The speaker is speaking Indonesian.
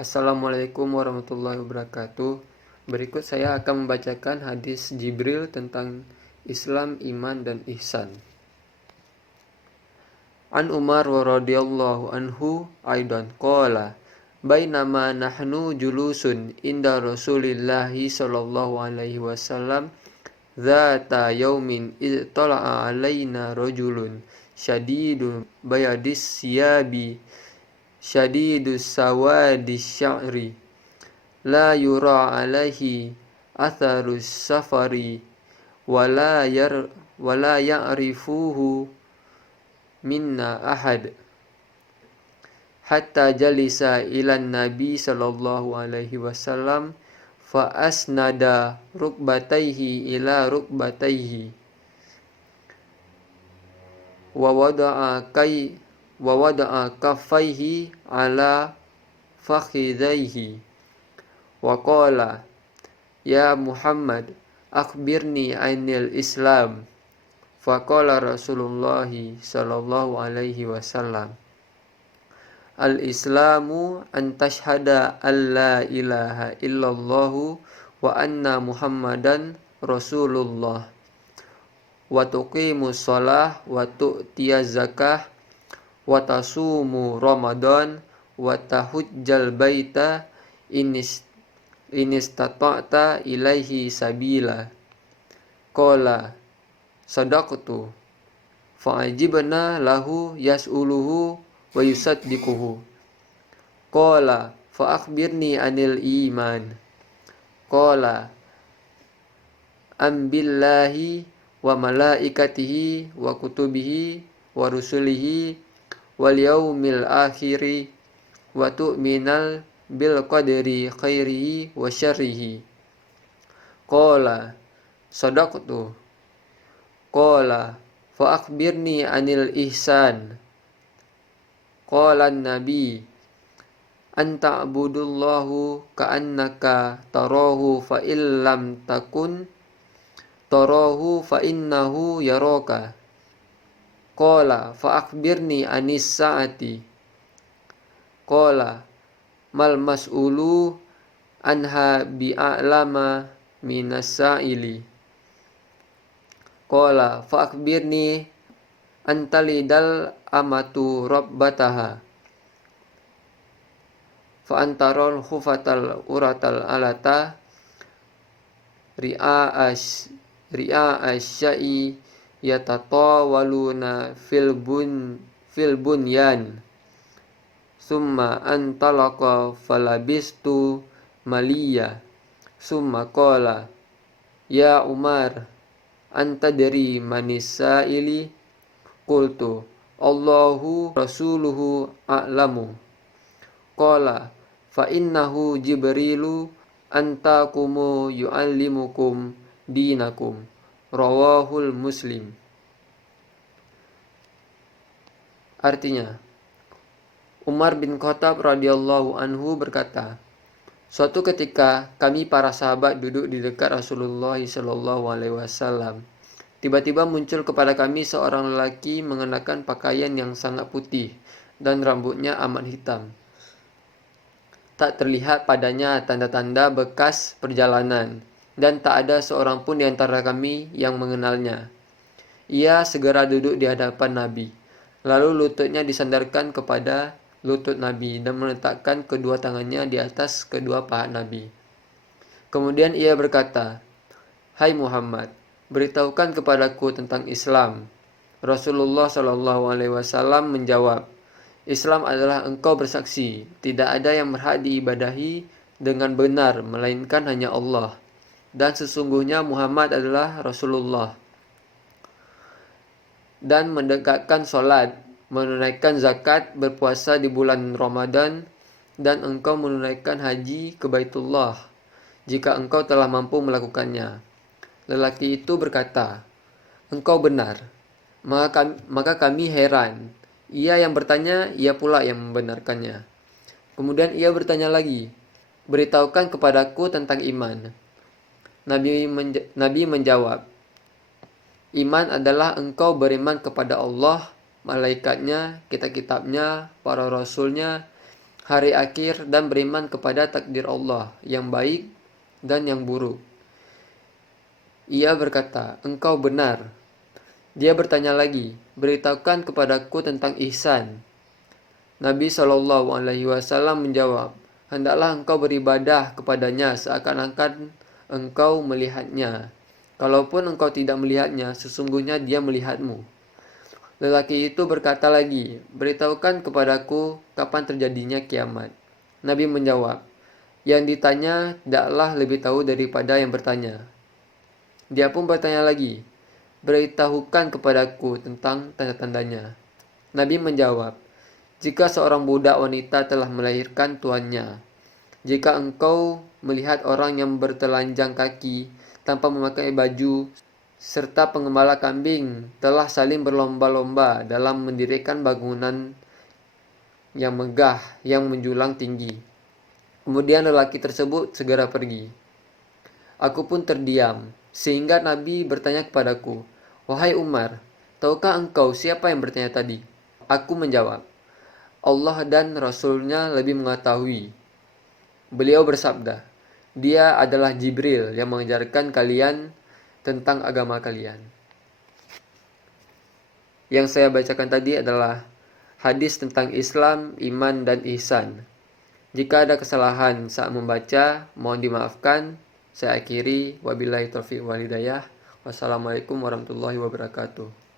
Assalamualaikum warahmatullahi wabarakatuh. Berikut saya akan membacakan hadis Jibril tentang Islam, iman, dan ihsan. An Umar radhiyallahu anhu aidan qala bainama nahnu julusun inda Rasulillahi sallallahu alaihi wasallam dzata yaumin id tala'a alaina rajulun syadidun bayadis siyabi syadidus sawadis sya'ri la yura alaihi atharus safari wala ya'rifuhu minna ahad hatta jalisa ilan nabi sallallahu alaihi wasallam fa asnada rukbatayhi ila rukbatayhi wa wada'a kaffaihi ala fakhidhaihi wa qala ya Muhammad akhbirni anil Islam. Faqala Rasulullah sallallahu alaihi wasallam al-islamu an tashhada an la ilaha illallah wa anna Muhammadan Rasulullah wa tuqimus shalah wa tu'tiyaz zakah wa tasumu Ramadan wa tahujjal baita inistata'ta ilaihi sabila. Qala sadaqtu fa'ajibna lahu yas'uluhu wa yusaddiquhu. Qala fa akhbirni anil iman. Qala am billahi wa malaikatihi wa kutubihi wa rusulihi wal yaumil akhiri wa tu'minal bil qadri khairihi wa syarrihi. Qala sadaqtu. Qala fa akhbirni anil ihsan. Qala an-nabi an ta'budullahu ka'annaka tarahu fa illam takun tarahu fa innahu yaraka. Qala fa akhbirni anis sa'ati. Qala mal mas'ulu anha bi'a'lama minas sa'ili. Qala fa akhbirni antalidal amatu rabbataha fa antarul khufatal uratal alata ri'a asya'i yatatawaluna fil bunyan summa antalaqa falabistu maliya summa qala ya Umar anta dari manisa ili qultu Allahu rasuluhu a'lamu. Qala fa innahu jibrilu antakumu yu'allimukum dinakum. Rawahul Muslim. Artinya, Umar bin Khattab radhiyallahu anhu berkata, suatu ketika kami para sahabat duduk di dekat Rasulullah sallallahu alaihi wasallam. Tiba-tiba muncul kepada kami seorang lelaki mengenakan pakaian yang sangat putih dan rambutnya amat hitam. Tak terlihat padanya tanda-tanda bekas perjalanan dan tak ada seorang pun di antara kami yang mengenalnya. Ia segera duduk di hadapan Nabi. Lalu lututnya disandarkan kepada lutut Nabi dan meletakkan kedua tangannya di atas kedua paha Nabi. Kemudian ia berkata, "Hai Muhammad, beritahukan kepadaku tentang Islam." Rasulullah sallallahu alaihi wasallam menjawab, "Islam adalah engkau bersaksi tidak ada yang berhak diibadahi dengan benar melainkan hanya Allah, dan sesungguhnya Muhammad adalah Rasulullah, dan mendekatkan solat, menunaikan zakat, berpuasa di bulan Ramadan, dan engkau menunaikan haji ke Baitullah jika engkau telah mampu melakukannya." Lelaki itu berkata, "Engkau benar." Maka kami heran. Ia yang bertanya, ia pula yang membenarkannya. Kemudian ia bertanya lagi, "Beritahukan kepadaku tentang iman." Nabi menjawab, "Iman adalah engkau beriman kepada Allah, malaikatnya, kitab-kitabnya, para rasulnya, hari akhir, dan beriman kepada takdir Allah yang baik dan yang buruk. Ia berkata, engkau benar. Dia bertanya lagi, beritahukan kepadaku tentang ihsan. Nabi SAW menjawab, hendaklah engkau beribadah kepadanya seakan-akan engkau melihatnya. Kalaupun engkau tidak melihatnya, sesungguhnya dia melihatmu. Lelaki itu berkata lagi, beritahukan kepadaku kapan terjadinya kiamat. Nabi menjawab, yang ditanya tidaklah lebih tahu daripada yang bertanya. Dia pun bertanya lagi, beritahukan kepadaku tentang tanda-tandanya. Nabi menjawab, jika seorang budak wanita telah melahirkan tuannya, jika engkau melihat orang yang bertelanjang kaki tanpa memakai baju, serta pengembala kambing telah saling berlomba-lomba dalam mendirikan bangunan yang megah yang menjulang tinggi. Kemudian lelaki tersebut segera pergi. Aku pun terdiam, sehingga Nabi bertanya kepadaku, wahai Umar, tahukah engkau siapa yang bertanya tadi? Aku menjawab, Allah dan Rasulnya lebih mengetahui. Beliau bersabda, dia adalah Jibril yang mengajarkan kalian tentang agama kalian. Yang saya bacakan tadi adalah hadis tentang Islam, iman, dan ihsan. Jika ada kesalahan saat membaca, mohon dimaafkan. Saya akhiri, wabillahi taufiq wal hidayah. Wassalamualaikum warahmatullahi wabarakatuh.